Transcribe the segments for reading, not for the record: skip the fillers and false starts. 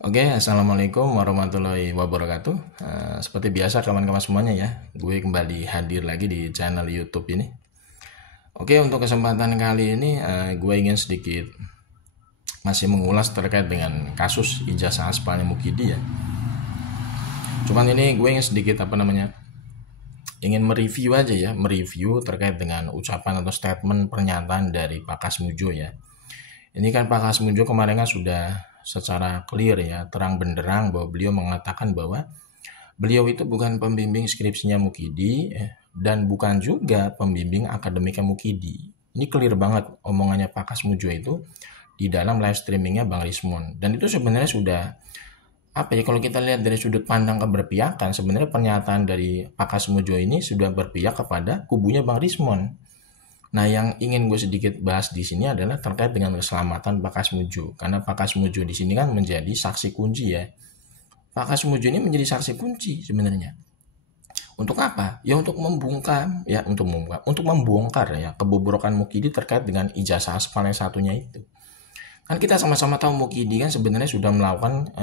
Oke, assalamualaikum warahmatullahi wabarakatuh. Seperti biasa kawan-kawan semuanya ya, gue kembali hadir lagi di channel YouTube ini. Oke, untuk kesempatan kali ini gue ingin sedikit masih mengulas terkait dengan kasus ijazah aspalnya Mukidi ya. Cuman ini gue ingin sedikit ingin mereview aja ya, mereview terkait dengan ucapan atau statement pernyataan dari Pak Kasmujo ya. Ini kan Pak Kasmujo kemarin kan sudah secara clear ya, terang benderang bahwa beliau mengatakan bahwa beliau itu bukan pembimbing skripsinya Mukidi dan bukan juga pembimbing akademiknya Mukidi. Ini clear banget omongannya Pak Kasmujo itu di dalam live streamingnya Bang Rismon. Dan itu sebenarnya sudah kalau kita lihat dari sudut pandang keberpihakan, sebenarnya pernyataan dari Pak Kasmujo ini sudah berpihak kepada kubunya Bang Rismon. Nah, yang ingin gue sedikit bahas di sini adalah terkait dengan keselamatan Pak Kasmujo. Karena Pak Kasmujo di sini kan menjadi saksi kunci ya. Pak Kasmujo ini menjadi saksi kunci sebenarnya. Untuk apa? Ya untuk membongkar ya kebobrokan Mukidi terkait dengan ijazah aspal yang satunya itu. Kan kita sama-sama tahu Mukidi kan sebenarnya sudah melakukan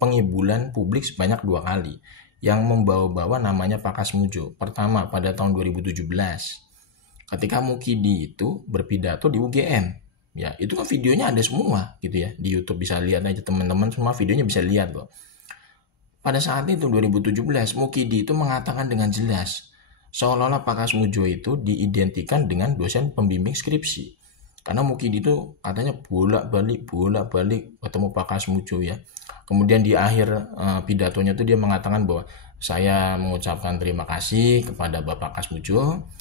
pengibulan publik sebanyak 2 kali yang membawa-bawa namanya Pak Kasmujo. Pertama pada tahun 2017 ketika Mukidi itu berpidato di UGM. Ya, itu kan videonya ada semua gitu ya. Di YouTube bisa lihat aja teman-teman, semua videonya bisa lihat kok. Pada saat itu 2017 Mukidi itu mengatakan dengan jelas seolah-olah Pak Kasmujo itu diidentikan dengan dosen pembimbing skripsi. Karena Mukidi itu katanya bolak-balik ketemu Pak Kasmujo ya. Kemudian di akhir pidatonya itu dia mengatakan bahwa saya mengucapkan terima kasih kepada Bapak Kasmujo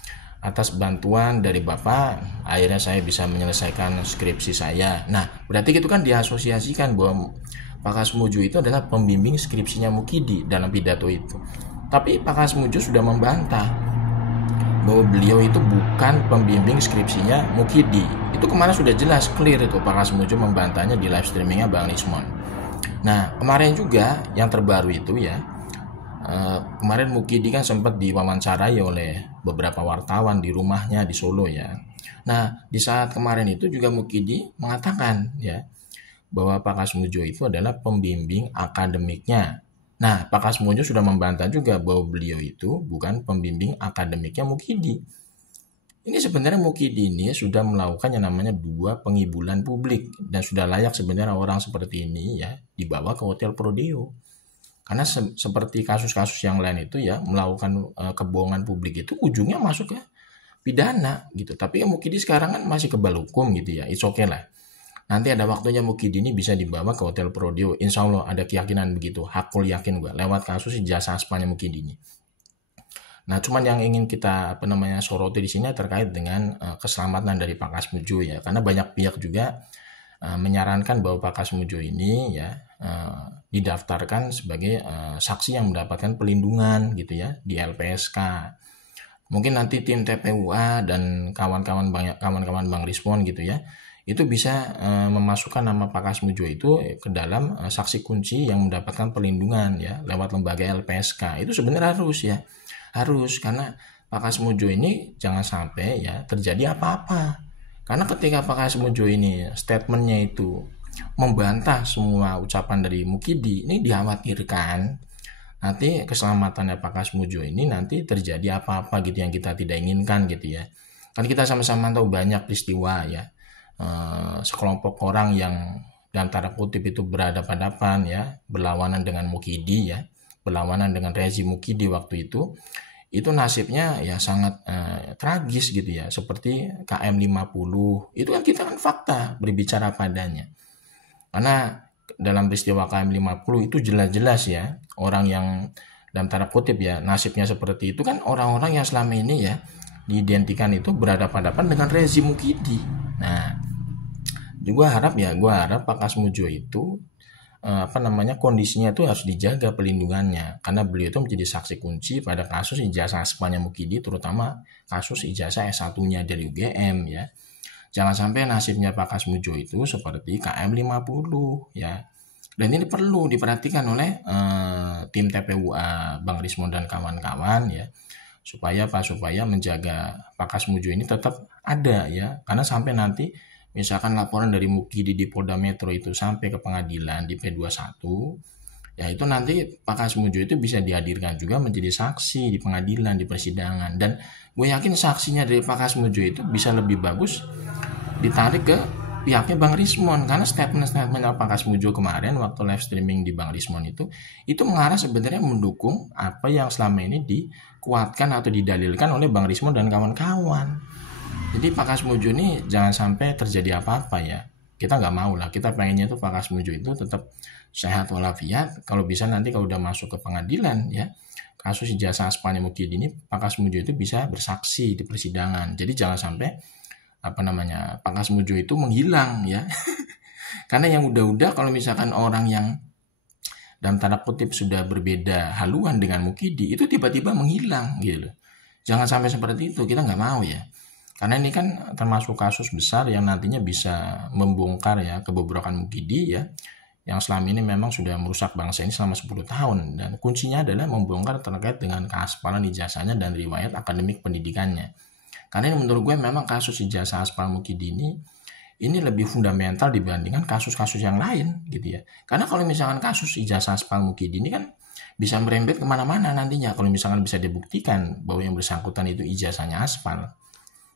atas bantuan dari Bapak, akhirnya saya bisa menyelesaikan skripsi saya. Nah, berarti itu kan diasosiasikan bahwa Pak Kasmujo itu adalah pembimbing skripsinya Mukidi dalam pidato itu. Tapi Pak Kasmujo sudah membantah bahwa beliau itu bukan pembimbing skripsinya Mukidi. Itu kemarin sudah jelas clear itu Pak Kasmujo membantahnya di live streamingnya Bang Rismon. Nah, kemarin juga yang terbaru itu ya, kemarin Mukidi kan sempat diwawancarai oleh beberapa wartawan di rumahnya di Solo ya. Nah, di saat kemarin itu juga Mukidi mengatakan ya bahwa Pak Kasmujo itu adalah pembimbing akademiknya. Nah, Pak Kasmujo sudah membantah juga bahwa beliau itu bukan pembimbing akademiknya Mukidi. Ini sebenarnya Mukidi ini sudah melakukan yang namanya 2 pengibulan publik dan sudah layak sebenarnya orang seperti ini ya dibawa ke Hotel Prodeo. Karena seperti kasus-kasus yang lain itu ya melakukan kebohongan publik itu ujungnya masuk ke pidana gitu. Tapi Mukidi sekarang kan masih kebal hukum gitu ya. It's okay lah. Nanti ada waktunya Mukidi ini bisa dibawa ke Hotel Prodeo. Insya Allah ada keyakinan begitu. Hakul yakin gue lewat kasus ijazah aspalnya Mukidi ini. Nah, cuman yang ingin kita soroti di sini terkait dengan keselamatan dari Pak Kasmujo ya. Karena banyak pihak juga menyarankan bahwa Pak Kasmujo ini ya didaftarkan sebagai saksi yang mendapatkan pelindungan gitu ya di LPSK. Mungkin nanti tim TPUA dan kawan-kawan Bang Rismon gitu ya, itu bisa memasukkan nama Pak Kasmujo itu ke dalam saksi kunci yang mendapatkan pelindungan ya lewat lembaga LPSK. Itu sebenarnya harus karena Pak Kasmujo ini jangan sampai ya terjadi apa-apa. Karena ketika Pak Kasmujo ini statementnya itu membantah semua ucapan dari Mukidi, ini dikhawatirkan nanti keselamatannya Pak Kasmujo ini nanti terjadi apa-apa gitu yang kita tidak inginkan gitu ya. Kan kita sama-sama tahu banyak peristiwa ya, sekelompok orang yang dalam tanda kutip itu berhadapan-hadapan ya, berlawanan dengan Mukidi ya, berlawanan dengan rezim Mukidi waktu itu nasibnya ya sangat tragis gitu ya, seperti KM 50. Itu kan kita kan fakta berbicara padanya. Karena dalam peristiwa KM 50 itu jelas-jelas ya, orang yang dalam tanda kutip ya nasibnya seperti itu kan orang-orang yang selama ini ya diidentikan itu berhadapan-hadapan dengan rezim Mukidi. Nah, gue harap Pak Kasmujo itu kondisinya itu harus dijaga pelindungannya karena beliau itu menjadi saksi kunci pada kasus ijazah aspalnya Mukidi, terutama kasus ijazah S1-nya dari UGM ya. Jangan sampai nasibnya Pak Kasmujo itu seperti KM 50 ya. Dan ini perlu diperhatikan oleh tim TPUA Bang Rismon dan kawan-kawan ya. Supaya menjaga Pak Kasmujo ini tetap ada ya. Karena sampai nanti misalkan laporan dari Mukidi di Polda Metro itu sampai ke pengadilan di P21, ya itu nanti Pak Kasmujo itu bisa dihadirkan juga menjadi saksi di pengadilan, di persidangan. Dan gue yakin saksinya dari Pak Kasmujo itu bisa lebih bagus ditarik ke pihaknya Bang Rismon, karena statement-statement Pak Kasmujo kemarin waktu live streaming di Bang Rismon itu mengarah sebenarnya mendukung apa yang selama ini dikuatkan atau didalilkan oleh Bang Rismon dan kawan-kawan. Jadi Pak Kasmujo ini jangan sampai terjadi apa-apa ya. Kita nggak mau lah, kita pengennya tuh Pak Kasmujo itu tetap sehat walafiat. Kalau bisa nanti kalau udah masuk ke pengadilan ya, kasus ijazah Aspani Mukidi ini Pak Kasmujo itu bisa bersaksi di persidangan. Jadi jangan sampai Pak Kasmujo itu menghilang ya. Karena yang udah-udah kalau misalkan orang yang dalam tanda kutip sudah berbeda haluan dengan Mukidi itu tiba-tiba menghilang gitu loh. Jangan sampai seperti itu, kita nggak mau ya. Karena ini kan termasuk kasus besar yang nantinya bisa membongkar ya kebobrokan Mukidi ya, yang selama ini memang sudah merusak bangsa ini selama 10 tahun. Dan kuncinya adalah membongkar terkait dengan keaspalan ijazahnya dan riwayat akademik pendidikannya. Karena ini menurut gue memang kasus ijazah Aspal Mukidi ini lebih fundamental dibandingkan kasus-kasus yang lain gitu ya. Karena kalau misalkan kasus ijazah Aspal Mukidi ini kan bisa merembet kemana-mana nantinya. Kalau misalkan bisa dibuktikan bahwa yang bersangkutan itu ijazahnya aspal,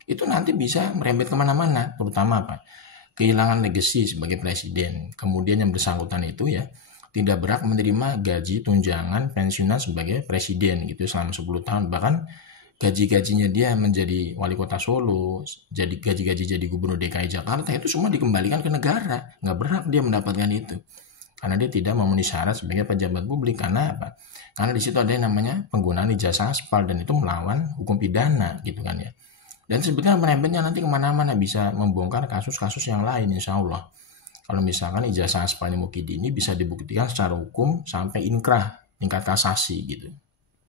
itu nanti bisa merembet kemana-mana, terutama apa? Kehilangan legasi sebagai presiden. Kemudian yang bersangkutan itu ya tidak berhak menerima gaji tunjangan pensiunan sebagai presiden gitu selama 10 tahun. Bahkan gaji-gajinya dia menjadi wali kota Solo, jadi gaji-gaji jadi gubernur DKI Jakarta itu semua dikembalikan ke negara. Nggak berhak dia mendapatkan itu. Karena dia tidak memenuhi syarat sebagai pejabat publik. Karena apa? Karena di situ ada yang namanya penggunaan ijazah aspal dan itu melawan hukum pidana gitu kan ya. Dan sebetulnya merembetnya nanti kemana-mana, bisa membongkar kasus-kasus yang lain insya Allah. Kalau misalkan ijazah Aspal Mukidi ini bisa dibuktikan secara hukum sampai inkrah, tingkat kasasi gitu.